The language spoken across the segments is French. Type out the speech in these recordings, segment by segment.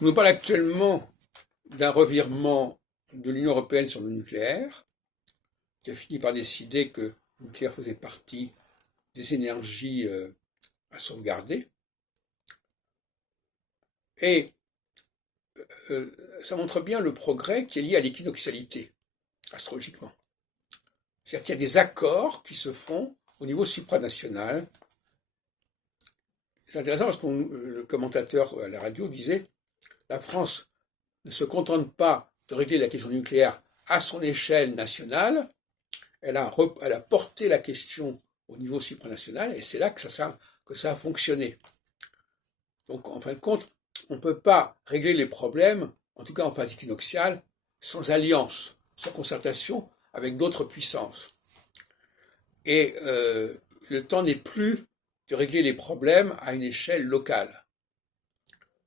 On nous parle actuellement d'un revirement de l'Union européenne sur le nucléaire, qui a fini par décider que le nucléaire faisait partie des énergies à sauvegarder. Et ça montre bien le progrès qui est lié à l'équinoxialité, astrologiquement. C'est-à-dire qu'il y a des accords qui se font au niveau supranational. C'est intéressant parce que le commentateur à la radio disait la France ne se contente pas de régler la question nucléaire à son échelle nationale, elle a porté la question au niveau supranational et c'est là que ça a fonctionné. Donc en fin de compte, on ne peut pas régler les problèmes, en tout cas en phase équinoxiale, sans alliance, sans concertation avec d'autres puissances. Et le temps n'est plus de régler les problèmes à une échelle locale,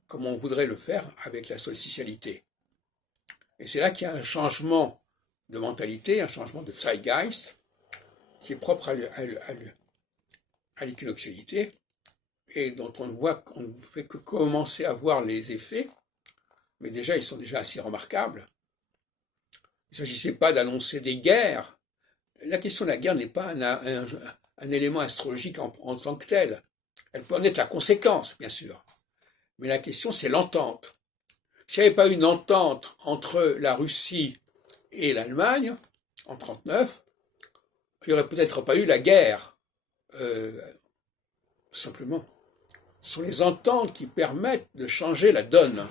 comme on voudrait le faire avec la solsticialité. Et c'est là qu'il y a un changement de mentalité, un changement de zeitgeist, qui est propre à l'équinoxialité, et dont on ne fait que commencer à voir les effets, mais déjà ils sont déjà assez remarquables. Il ne s'agissait pas d'annoncer des guerres. La question de la guerre n'est pas un élément astrologique en tant que tel. Elle peut en être la conséquence, bien sûr. Mais la question, c'est l'entente. S'il n'y avait pas une entente entre la Russie et l'Allemagne, en 1939, il n'y aurait peut-être pas eu la guerre, tout simplement. Ce sont les ententes qui permettent de changer la donne.